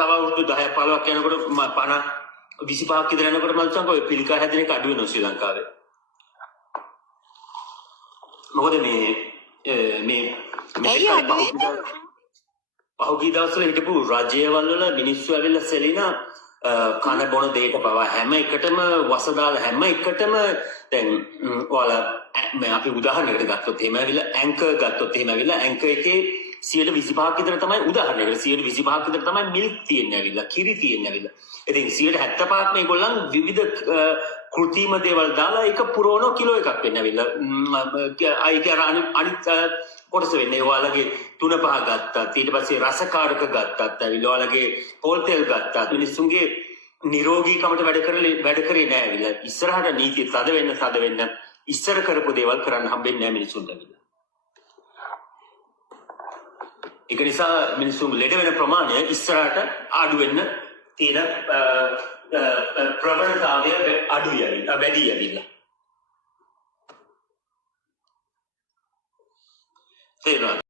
තව අවුරුදු 10 15ක් යනකොට 50 25ක් විතර යනකොට මල්සංක ඔය පිළිකා හැදෙන එක අඩු වෙනවා ශ්‍රී ලංකාවේ. මොකද මේ පහුගිය දවස්වල හිටපු රජයවල වල මිනිස්සු ඇවිල්ලා සෙලිනා කන බොන දෙයට පවා හැම එකටම වස දාලා හැම එකටම දැන් ඔයාලා අපි උදාහරණයකට ගත්තොත් එහෙම ඇවිල්ලා ඇන්කර් ගත්තොත් එහෙම ඇවිල්ලා ඇන්කර් එකේ 125ක් විතර තමයි උදාහරණයකට 125ක් විතර තමයි මිල්ක් තියෙන්නේ ඇවිල්ලා කිරි තියෙන්නේ ඇවිල්ලා. ඉතින් 75ක් මේගොල්ලන් විවිධ කෘත්‍රිම දේවල් දාලා ඒක පුරවන කිලෝ එකක් වෙන්න ඇවිල්ලා. අයික අනිත් කොටස වෙන්නේ ඔයාලගේ 3-5 ගත්තා ඊට පස්සේ රසකාරක ගත්තාත් ඇවිල්ලා ඔයාලගේ පොල් තෙල් ගත්තාත් මිනිස්සුන්ගේ නිරෝගීකමට වැඩ කරේ නෑ ඇවිල්ලා. ඉස්සරහට නීතිය තද වෙන්න ඉස්සර කරපු දේවල් කරන්න හම්බෙන්නේ නෑ මිනිස්සුන්ට ඇවිල්ලා. ඒක නිසා මිනිස්සුන් ලෙඩ වෙන ප්‍රමාණය ඉස්සරහට අඩු වෙන්න තියෙන ප්‍රවණතාවය වැඩි ඇවිල්ලා. තේරුණාද?